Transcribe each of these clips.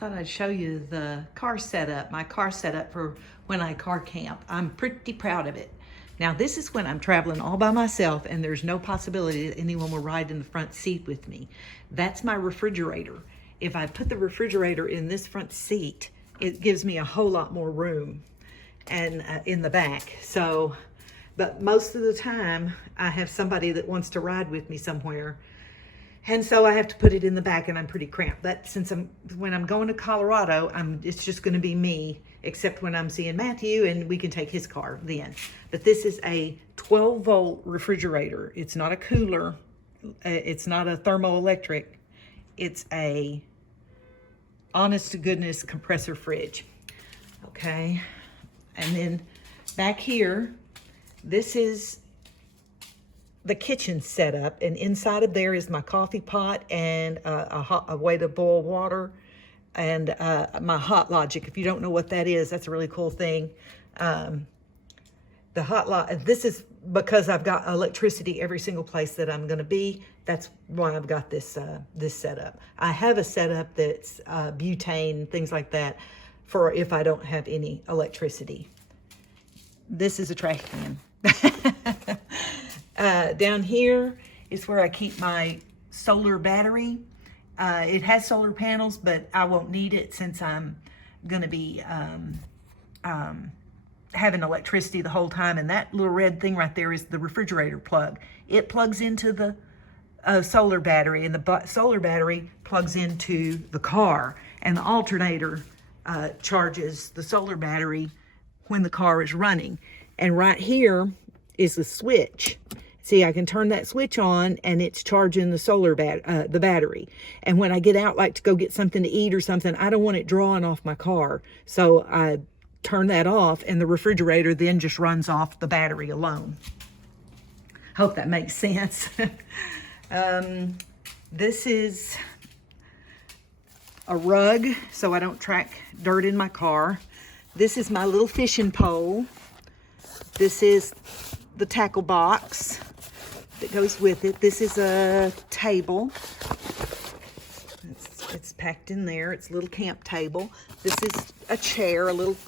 thought I'd show you the car setup, my car setup for when I car camp. I'm pretty proud of it. Now this is when I'm traveling all by myself and there's no possibility that anyone will ride in the front seat with me. That's my refrigerator. If I put the refrigerator in this front seat, it gives me a whole lot more room and in the back. So, but most of the time I have somebody that wants to ride with me somewhere. And so I have to put it in the back and I'm pretty cramped. But when I'm going to Colorado, it's just gonna be me, except when I'm seeing Matthew and we can take his car then. But this is a 12-volt refrigerator. It's not a cooler. It's not a thermoelectric. It's a honest to goodness compressor fridge. Okay. And then back here, this is the kitchen setup, and inside of there is my coffee pot and a way to boil water, and my HOTLOGIC. If you don't know what that is, that's a really cool thing. The HOTLOGIC, this is because I've got electricity every single place that I'm going to be. That's why I've got this this setup. I have a setup that's butane, things like that, for if I don't have any electricity. This is a trash can. Down here is where I keep my solar battery. It has solar panels, but I won't need it since I'm going to be having electricity the whole time. And that little red thing right there is the refrigerator plug. It plugs into the solar battery, and the solar battery plugs into the car. And the alternator charges the solar battery when the car is running. And right here is the switch. See, I can turn that switch on and it's charging the solar the battery. And when I get out, like to go get something to eat or something, I don't want it drawing off my car. So I turn that off and the refrigerator then just runs off the battery alone. Hope that makes sense. This is a rug so I don't track dirt in my car. This is my little fishing pole. This is the tackle box that goes with it. This is a table. It's packed in there. It's a little camp table. This is a chair, a little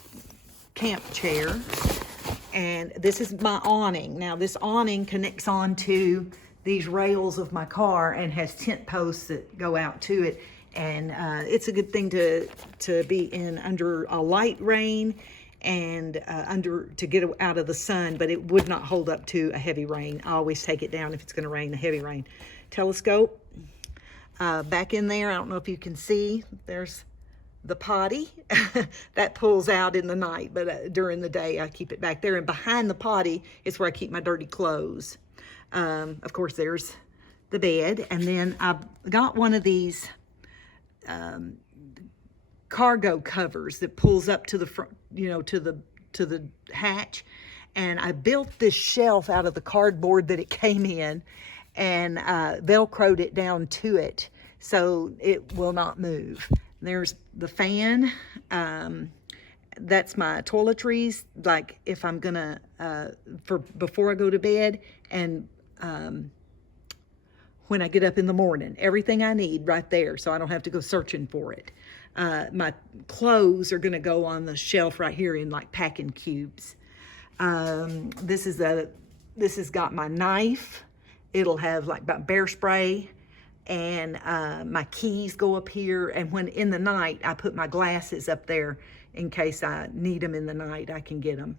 camp chair. And this is my awning. Now this awning connects onto these rails of my car and has tent posts that go out to it. And it's a good thing to be in under a light rain and to get out of the sun, but it would not hold up to a heavy rain. I always take it down if it's going to rain, a heavy rain. Telescope back in there. I don't know if you can see. There's the potty that pulls out in the night, but during the day I keep it back there. And behind the potty is where I keep my dirty clothes. Of course, there's the bed, and then I've got one of these cargo covers that pulls up to the front, you know, to the hatch. And I built this shelf out of the cardboard that it came in and velcroed it down to it so it will not move. There's the fan. That's my toiletries, like if I'm gonna before I go to bed and when I get up in the morning. Everything I need right there, so I don't have to go searching for it. My clothes are gonna go on the shelf right here in like packing cubes. This has got my knife. It'll have like bear spray, and my keys go up here. And when in the night, I put my glasses up there in case I need them in the night, I can get them.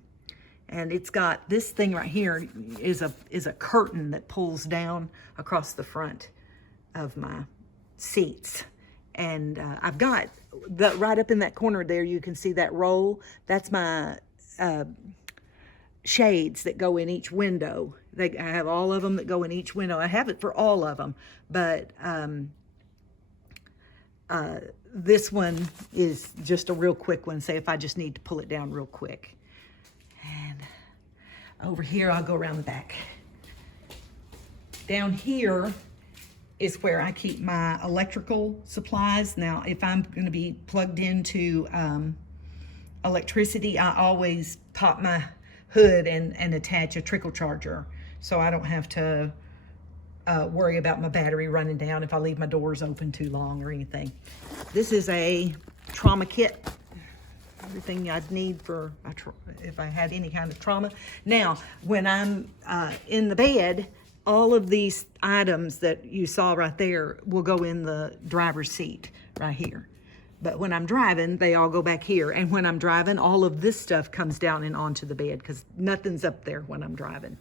And it's got this thing right here is a curtain that pulls down across the front of my seats. And I've got right up in that corner there, you can see that roll. That's my shades that go in each window. I have all of them that go in each window. I have it for all of them, but this one is just a real quick one. Say if I just need to pull it down real quick. And over here, I'll go around the back. Down here is where I keep my electrical supplies. Now, if I'm going to be plugged into electricity, I always pop my hood and attach a trickle charger, so I don't have to worry about my battery running down if I leave my doors open too long or anything. This is a trauma kit. Everything I'd need for if I had any kind of trauma. Now, when I'm in the bed, all of these items that you saw right there will go in the driver's seat right here. But when I'm driving, they all go back here. And when I'm driving, all of this stuff comes down and onto the bed because nothing's up there when I'm driving.